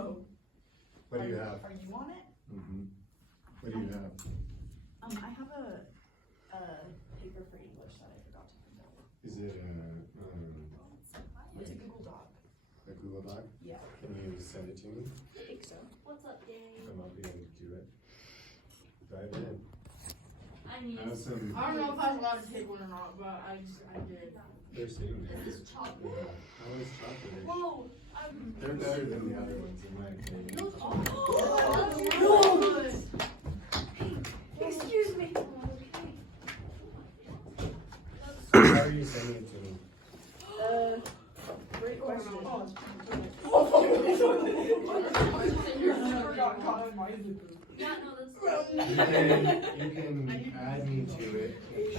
Oh. What do you have? Are you on it? Mm-hmm. What do you have? I have a paper for English that I forgot to print out. Is it It's a Google Doc. a Google Doc? Yeah. Can you send it to me? I think so. What's up, gang? I'm not being able to do it. Dive in. I mean, Have some. I don't know if I was allowed to take one or not, but I did. They're sitting there. this is chocolate. Yeah. How is chocolate? Whoa! They're better than the other ones in my opinion. Those are Oh, Excuse me. How are you sending it to me? Great question. Yeah, no, You can add me to it,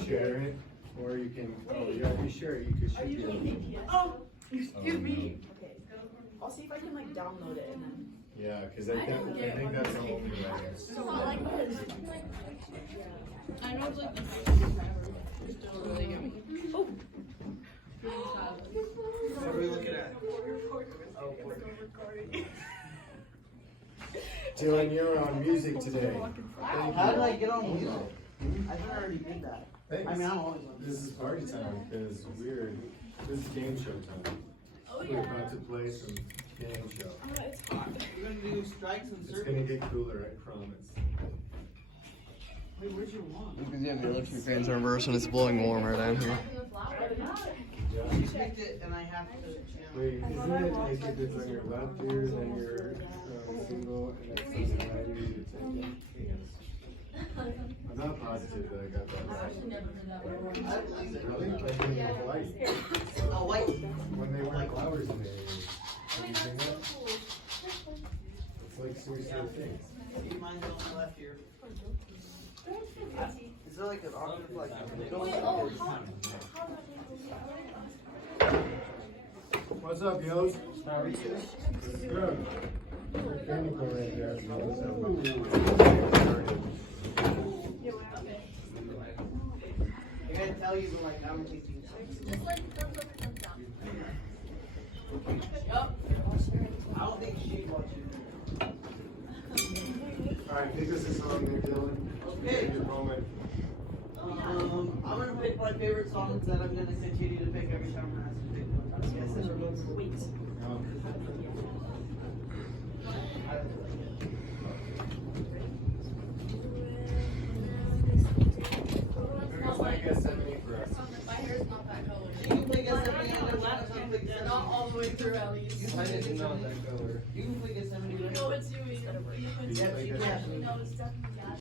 share it, or you can, oh, yeah, if you share it, you could shoot me. Oh, excuse me. Okay. I'll see if I can like download it and then. Yeah, because I think that's all for It's not like this. I know it's like this. It's still really yummy. Oh. What are we looking at? Dylan, you're on music today. How did I get on music? I thought I already did that. Thanks. I mean, I'm always on This is party time, because this is game show time. We're about to play some game show. It's hot. We're gonna do strikes and It's gonna get cooler, I promise. Wait, where's your wand? Because yeah, the electric fans are reversed and it's blowing warmer down here. Yeah. You picked it and I have to. Wait, isn't it like if it's on your left ear, then you're single, and it's on the right ear, it's like, I'm not positive that I got that right. I believe it. Really? Like when it was light. Oh, white. When they weren't flowers in their ears. Have you seen that? It's like seriously a thing. See, mine's on the left ear. Is there like an option like What's up, yos? It's good. There's chemical right there. I gotta tell you, but like, I'm thinking. Just like thumbs up or thumbs down. I don't think she'd watch it. Alright, pick us a song there, Dylan. Okay. Take your moment. I'm gonna pick my favorite songs that I'm gonna continue to pick every time I have to pick one. Yes, this is Wait. Here's my guess 70 for us. My hair's not that color. You can play Get 70 and then last time pick that. Not all the way through at least. I didn't know that color. You can play Get 70. No, it's you. Did you Yes, play you that? can. No, it's definitely